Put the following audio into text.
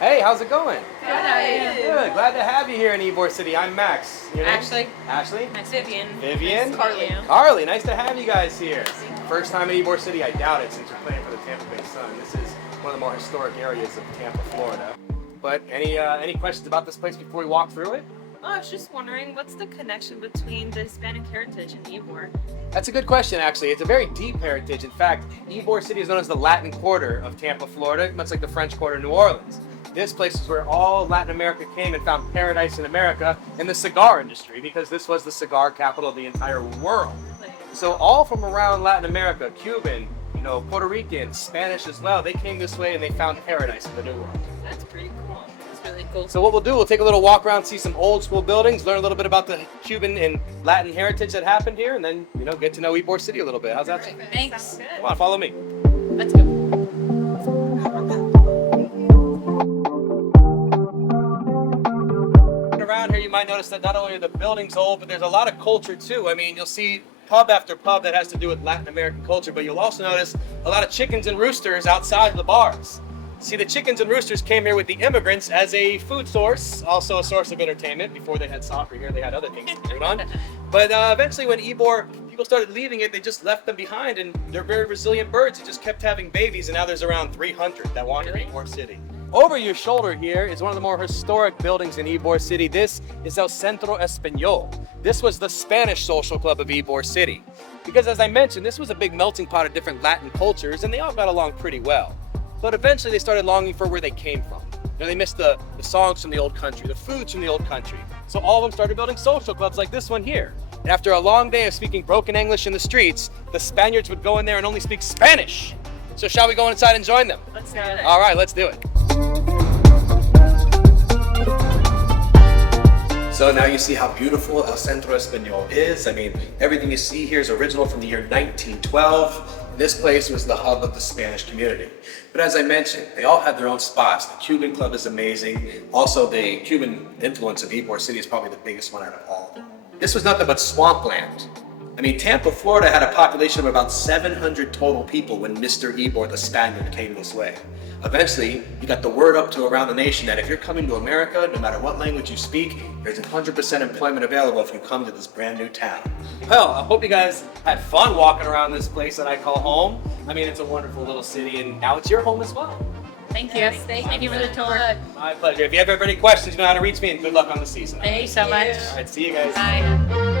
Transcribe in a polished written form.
Hey, how's it going? Good, how are you? Good. Glad to have you here in Ybor City. I'm Max. Your name? Ashley. Ashley? Nice Vivianne. Vivianne? Nice to meet you. Carlee, nice to have you guys here. First time in Ybor City, I doubt it, since you're playing for the Tampa Bay Sun. This is one of the more historic areas of Tampa, Florida. But any questions about this place before we walk through it? Oh, I was just wondering, what's the connection between the Hispanic heritage and Ybor? That's a good question, actually. It's a very deep heritage. In fact, Ybor City is known as the Latin Quarter of Tampa, Florida, much like the French Quarter of New Orleans. This place is where all Latin America came and found paradise in America in the cigar industry, because this was the cigar capital of the entire world. So all from around Latin America, Cuban, Puerto Rican, Spanish as well, they came this way and they found paradise in the New World. That's pretty cool. That's really cool. So what we'll do, we'll take a little walk around, see some old school buildings, learn a little bit about the Cuban and Latin heritage that happened here, and then, get to know Ybor City a little bit. How's that sound? Thanks. Come on, follow me. Let's go. Around here, you might notice that not only are the buildings old, but there's a lot of culture too. I mean, you'll see pub after pub that has to do with Latin American culture, but you'll also notice a lot of chickens and roosters outside of the bars. See, the chickens and roosters came here with the immigrants as a food source, also a source of entertainment. Before they had soccer here, they had other things going on. But eventually when Ybor, people started leaving it, they just left them behind, and they're very resilient birds. They just kept having babies, and now there's around 300 that wander Ybor City. Over your shoulder here is one of the more historic buildings in Ybor City. This is El Centro Español. This was the Spanish social club of Ybor City. Because as I mentioned, this was a big melting pot of different Latin cultures, and they all got along pretty well. But eventually they started longing for where they came from. They missed the songs from the old country, the foods from the old country. So all of them started building social clubs like this one here. And after a long day of speaking broken English in the streets, the Spaniards would go in there and only speak Spanish. So shall we go inside and join them? Let's do it. All right, let's do it. So now you see how beautiful El Centro Español is. I mean, everything you see here is original from the year 1912. This place was the hub of the Spanish community. But as I mentioned, they all had their own spots. The Cuban club is amazing. Also, the Cuban influence of Ybor City is probably the biggest one out of all. This was nothing but swampland. I mean, Tampa, Florida had a population of about 700 total people when Mr. Ybor the Spaniard came this way. Eventually, he got the word up to around the nation that if you're coming to America, no matter what language you speak, there's 100% employment available if you come to this brand new town. Well, I hope you guys had fun walking around this place that I call home. I mean, it's a wonderful little city, and now it's your home as well. Thank you. Thank you for the tour. My pleasure. If you ever have any questions, you know how to reach me, and good luck on the season. Thank you so much. All right, see you guys. Bye.